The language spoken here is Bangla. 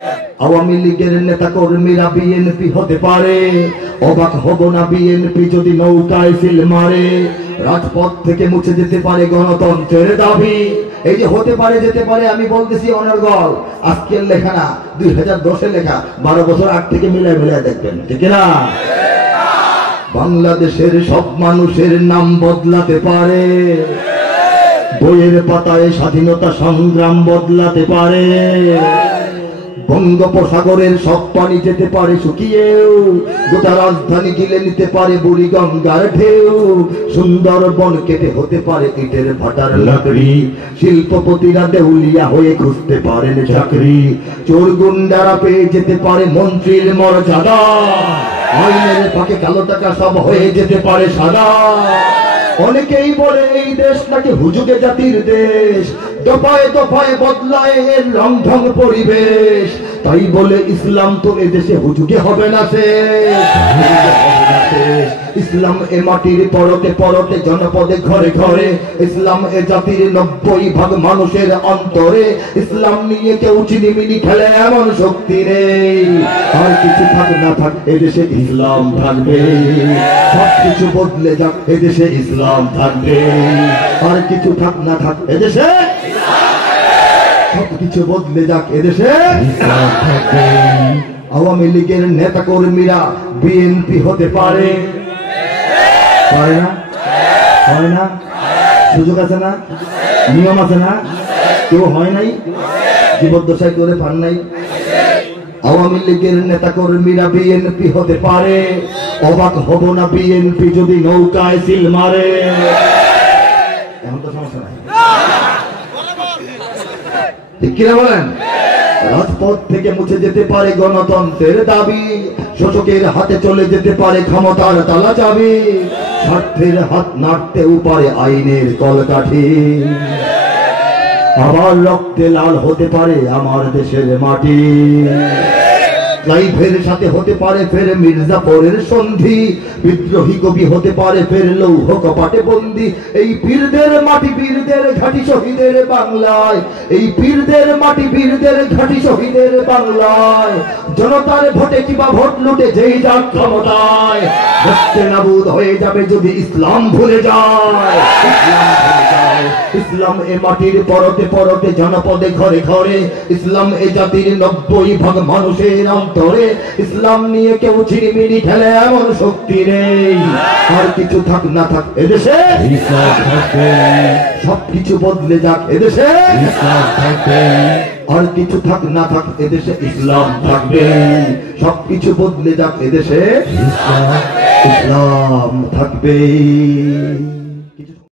আওয়ামী লীগের নেতা কর্মীরা বিএনপি হতে পারে, অবাক হব না বিএনপি যদি নৌকায় সিল মারে। রাজপথ থেকে মুছে যেতে পারে গণতন্ত্রের দাবি। এই যে হতে পারে যেতে পারে, আমি বলতেছি অনর্গল, আজকের লেখা না, 2010-এ লেখা, 12 বছর আগ থেকে মিলায় মিলায় দেখবেন, ঠিক না? বাংলাদেশের সব মানুষের নাম বদলাতে পারে, বইয়ের পাতায় স্বাধীনতা সংগ্রাম বদলাতে পারে। বঙ্গোপসাগরের সব পানি যেতে পারে শুকিয়েও, গোটা রাজধানী গিলে নিতে পারে বুড়ি গঙ্গার ঢেউ। সুন্দরবন কেটে হতে পারে ইটের ভাটার লাকড়ি, শিল্পপতিরা দেউলিয়া হয়ে খুঁজতে পারেন চাকরি। চোর গুন্ডারা পেয়ে যেতে পারে মন্ত্রীর মর্যাদা, আইনের ফাঁকে কালো টাকা সব হয়ে যেতে পারে সাদা। অনেকেই বলে এই দেশ নাকি হুজুগে জাতির দেশ, দফায় দফায় বদলায় এর রংঢং পরিবেশ। তাই বলে ইসলাম তো এদেশে হুজুগে হবে না শেষ। ইসলাম এ মাটির পরতে পরতে জনপদে ঘরে ঘরে, ইসলাম এ জাতির 90% মানুষের অন্তরে। ইসলাম নিয়ে কেউ চিনিমিনি খেলে এমন শক্তি নেই। আর কিছু থাক না থাক এদেশে ইসলাম থাকবে, সবকিছু বদলে যাক এদেশে ইসলাম থাকবে। আর কিছু থাক না থাক এদেশে সবকিছু বদলে যাক এদেশে ইসলাম থাকবে। আওয়ামী লীগের নেতা কর্মীরা বিএনপি হতে পারে, পারে না? হয় না? সুযোগ আছে না? নিয়ম আছে না? কেউ হয় নাই, জীবদ্দশায় করে পান নাই। আওয়ামী লীগের নেতা কর্মীরা বিএনপি হতে পারে, অবাক হব না বিএনপি যদি নৌকায় সিল মারে। এখন তো সমস্যা নাই, ঠিক কিনা বলেন? রাজপথ থেকে মুছে যেতে পারে গণতন্ত্রের দাবি, শোষকের হাতে চলে যেতে পারে ক্ষমতার তালা চাবি। স্বার্থের হাত নাড়তেও পারে আইনের কলকাঠি, আবার রক্তে লাল হতে পারে আমার দেশের মাটি। ক্লাইভের সাথে হতে পারে ফের মির্জাপুরের সন্ধি, বিদ্রোহী কবি হতে পারে ফের লৌহ কপাটে বন্দি। এই বীরদের মাটি বীরদের ঘাটি শহীদের বাংলায়, এই বীরদের মাটি বীরদের ঘাটি শহীদের বাংলায়। জনতার ভোটে কিবা ভোট লুটে যেই যাক ক্ষমতায়, দেশকে নাবুদ হয়ে যাবে যদি ইসলাম ভুলে যায়। ইসলাম এ মাটির পরতে পরতে জনপদে ঘরে ঘরে, ইসলাম এ জাতির 90% মানুষের অন্তরে। ইসলাম নিয়ে কেউ ছিনিমিনি খেলে এমন শক্তি নেই। আর কিছু থাক না থাক এদেশে ইসলাম থাকবে, সবকিছু বদলে যাক এদেশে ইসলাম থাকবে। আর কিছু থাক না থাক এদেশে ইসলাম থাকবে, সবকিছু বদলে যাক এদেশে ইসলাম থাকবে।